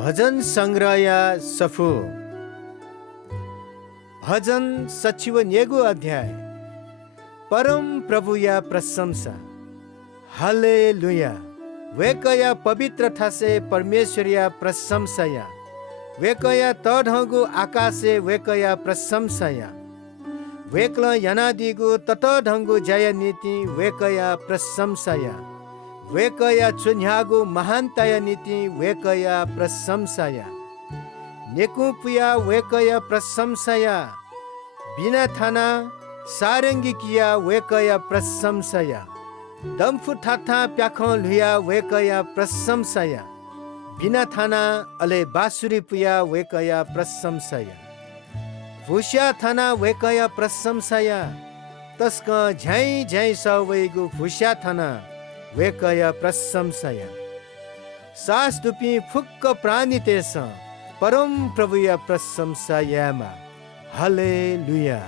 भजन संग्रह सफु भजन सचिव नेगु अध्याय परम प्रभु या प्रशंसा हालेलुया वेकया पवित्र ठासे परमेश्वरिया प्रशंसाया वेकया तढगु आकाशे वेकया प्रशंसाया वेक्ल यनादिगु तटढंगु जय नीति वेकया प्रशंसाया वेकया चुन्यागु महानतया नीति वेकया प्रशंसाया नेकुपुया वेकया प्रशंसाया बिना थाना सारंगिकिया वेकया प्रशंसाया दम्फु ठाठा प्याखो लुया वेकया प्रशंसाया बिना थाना अले बासुरी पुया वेकया प्रशंसाया भुष्या थाना वेकया प्रशंसाया तस्क झै झै सवैगु भुष्या थाना वेकया प्रशंसाया सास दुपी फुक्क प्राणी तेस परम प्रभुया प्रशंसायामा हालेलुया